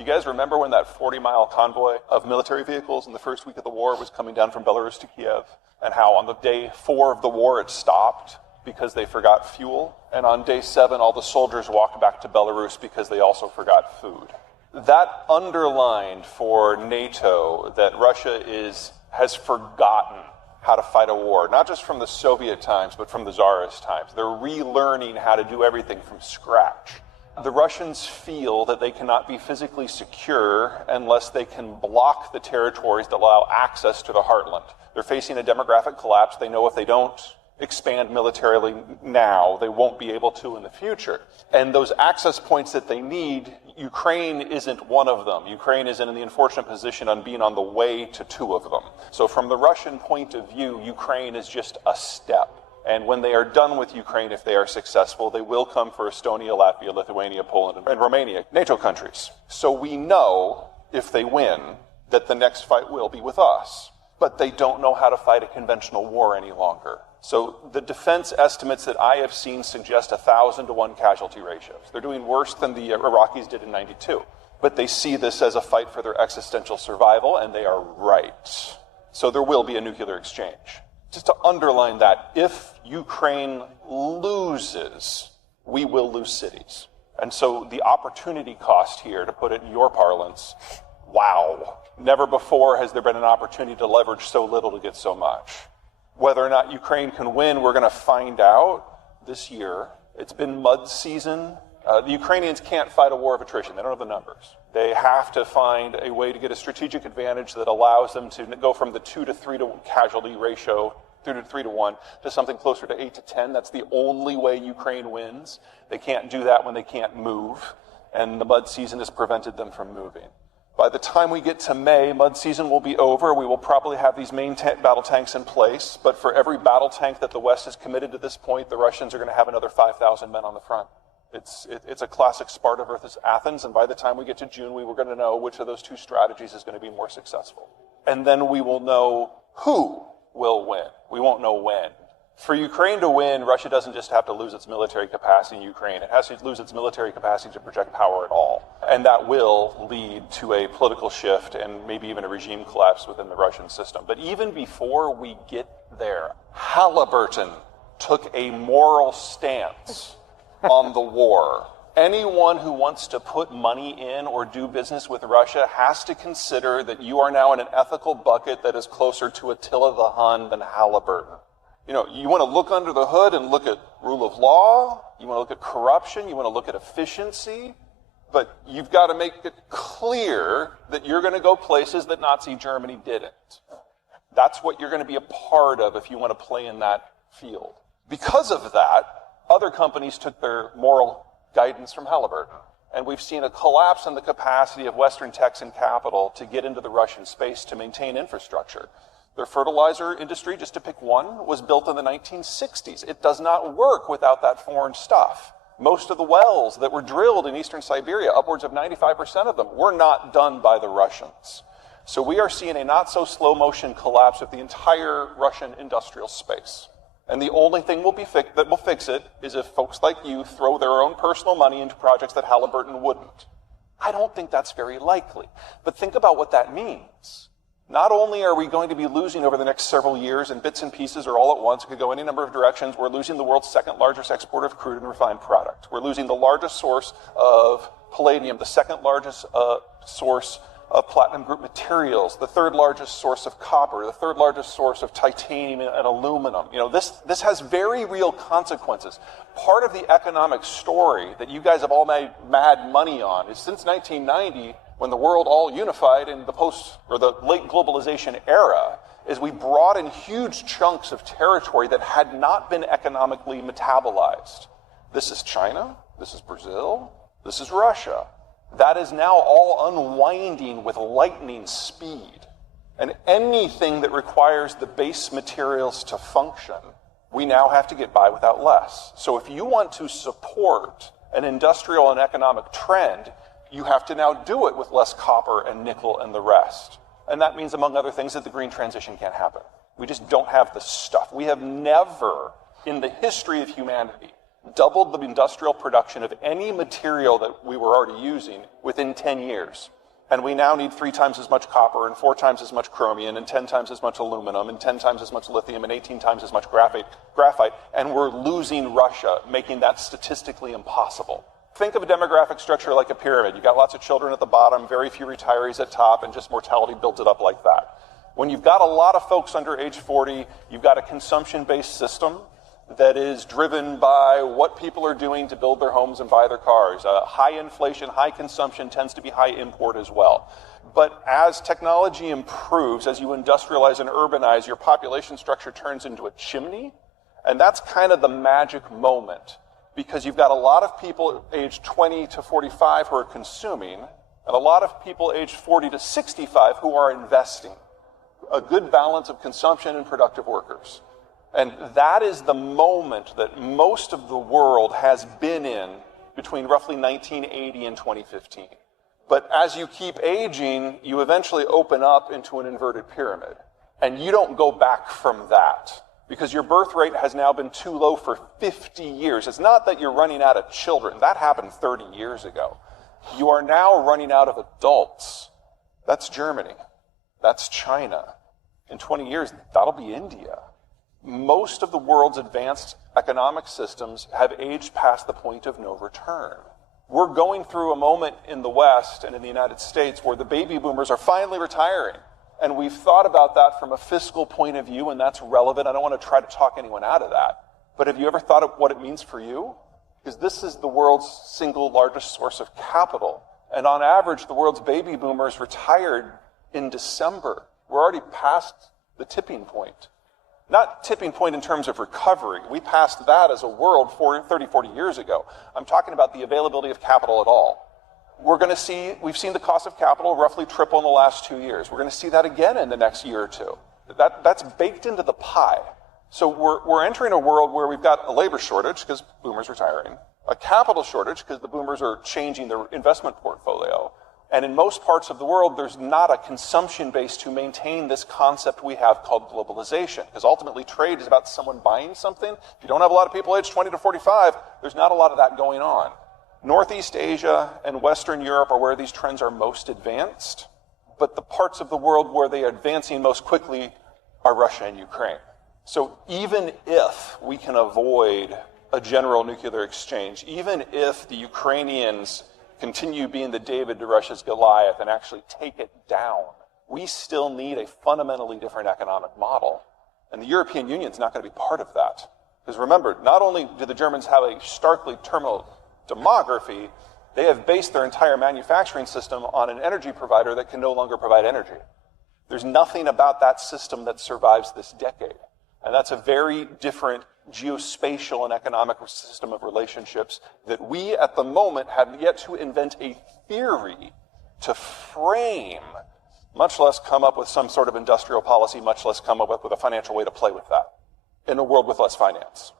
You guys remember when that 40-mile convoy of military vehicles in the first week of the war was coming down from Belarus to Kiev? And how on the day 4 of the war it stopped because they forgot fuel? And on day 7, all the soldiers walked back to Belarus because they also forgot food. That underlined for NATO that Russia has forgotten how to fight a war, not just from the Soviet times, but from the Tsarist times. They're relearning how to do everything from scratch. The Russians feel that they cannot be physically secure unless they can block the territories that allow access to the heartland. They're facing a demographic collapse. They know if they don't expand militarily now, they won't be able to in the future. And those access points that they need, Ukraine isn't one of them. Ukraine is in the unfortunate position on being on the way to 2 of them. So from the Russian point of view, Ukraine is just a step. And when they are done with Ukraine, if they are successful, they will come for Estonia, Latvia, Lithuania, Poland, and Romania, NATO countries. So we know, if they win, that the next fight will be with us. But they don't know how to fight a conventional war any longer. So the defense estimates that I have seen suggest 1,000 to 1 casualty ratios. They're doing worse than the Iraqis did in '92. But they see this as a fight for their existential survival, and they are right. So there will be a nuclear exchange. Just to underline that, if Ukraine loses, we will lose cities. And so the opportunity cost here, to put it in your parlance, wow. Never before has there been an opportunity to leverage so little to get so much. Whether or not Ukraine can win, we're going to find out this year. It's been mud season. The Ukrainians can't fight a war of attrition. They don't have the numbers. They have to find a way to get a strategic advantage that allows them to go from the 2 to 3 to casualty ratio, 2 to 3 to 1, to something closer to 8 to 10. That's the only way Ukraine wins. They can't do that when they can't move, and the mud season has prevented them from moving. By the time we get to May, mud season will be over. We will probably have these main battle tanks in place, but for every battle tank that the West has committed to this point, the Russians are going to have another 5,000 men on the front. It's a classic Sparta versus Athens, and by the time we get to June, we were going to know which of those 2 strategies is going to be more successful. And then we will know who will win. We won't know when. For Ukraine to win, Russia doesn't just have to lose its military capacity in Ukraine. It has to lose its military capacity to project power at all. And that will lead to a political shift and maybe even a regime collapse within the Russian system. But even before we get there, Halliburton took a moral stance on the war. Anyone who wants to put money in or do business with Russia has to consider that you are now in an ethical bucket that is closer to Attila the Hun than Halliburton. You know, you want to look under the hood and look at rule of law, you want to look at corruption, you want to look at efficiency, but you've got to make it clear that you're going to go places that Nazi Germany didn't. That's what you're going to be a part of if you want to play in that field. Because of that, other companies took their moral guidance from Halliburton. And we've seen a collapse in the capacity of Western techs and capital to get into the Russian space to maintain infrastructure. Their fertilizer industry, just to pick one, was built in the 1960s. It does not work without that foreign stuff. Most of the wells that were drilled in eastern Siberia, upwards of 95% of them, were not done by the Russians. So we are seeing a not-so-slow motion collapse of the entire Russian industrial space. And the only thing that will fix it is if folks like you throw their own personal money into projects that Halliburton wouldn't. I don't think that's very likely. But think about what that means. Not only are we going to be losing over the next several years in bits and pieces or all at once, it could go any number of directions, we're losing the world's 2nd largest exporter of crude and refined product. We're losing the largest source of palladium, the 2nd largest source of platinum group materials, the 3rd largest source of copper, the 3rd largest source of titanium and aluminum. You know, this has very real consequences. Part of the economic story that you guys have all made mad money on is since 1990, when the world all unified in the late globalization era, is we brought in huge chunks of territory that had not been economically metabolized. This is China, this is Brazil, this is Russia. That is now all unwinding with lightning speed. And anything that requires the base materials to function, we now have to get by without less. So if you want to support an industrial and economic trend, you have to now do it with less copper and nickel and the rest. And that means, among other things, that the green transition can't happen. We just don't have the stuff. We have never, in the history of humanity, doubled the industrial production of any material that we were already using within 10 years. And we now need 3 times as much copper and 4 times as much chromium and 10 times as much aluminum and 10 times as much lithium and 18 times as much graphite. And we're losing Russia, making that statistically impossible. Think of a demographic structure like a pyramid. You've got lots of children at the bottom, very few retirees at top, and just mortality builds it up like that. When you've got a lot of folks under age 40, you've got a consumption-based system that is driven by what people are doing to build their homes and buy their cars. High inflation, high consumption tends to be high import as well. But as technology improves, as you industrialize and urbanize, your population structure turns into a chimney. And that's kind of the magic moment, because you've got a lot of people aged 20 to 45 who are consuming, and a lot of people aged 40 to 65 who are investing. A good balance of consumption and productive workers. And that is the moment that most of the world has been in between roughly 1980 and 2015. But as you keep aging, you eventually open up into an inverted pyramid. And you don't go back from that, because your birth rate has now been too low for 50 years. It's not that you're running out of children. That happened 30 years ago. You are now running out of adults. That's Germany. That's China. In 20 years, that'll be India. Most of the world's advanced economic systems have aged past the point of no return. We're going through a moment in the West and in the United States where the baby boomers are finally retiring. And we've thought about that from a fiscal point of view, and that's relevant. I don't want to try to talk anyone out of that. But have you ever thought of what it means for you? Because this is the world's single largest source of capital. And on average, the world's baby boomers retired in December. We're already past the tipping point. Not tipping point in terms of recovery. We passed that as a world 30, 40 years ago. I'm talking about the availability of capital at all. We've seen the cost of capital roughly triple in the last 2 years. We're going to see that again in the next year or two. That's baked into the pie. So we're entering a world where we've got a labor shortage because boomers are retiring, a capital shortage because the boomers are changing their investment portfolio. And in most parts of the world, there's not a consumption base to maintain this concept we have called globalization. Because ultimately, trade is about someone buying something. If you don't have a lot of people aged 20 to 45, there's not a lot of that going on. Northeast Asia and Western Europe are where these trends are most advanced. But the parts of the world where they are advancing most quickly are Russia and Ukraine. So even if we can avoid a general nuclear exchange, even if the Ukrainians continue being the David to Russia's Goliath and actually take it down, we still need a fundamentally different economic model. And the European Union is not going to be part of that. Because remember, not only do the Germans have a starkly terminal demography, they have based their entire manufacturing system on an energy provider that can no longer provide energy. There's nothing about that system that survives this decade. And that's a very different geospatial and economic system of relationships that we at the moment have yet to invent a theory to frame, much less come up with some sort of industrial policy, much less come up with a financial way to play with that in a world with less finance.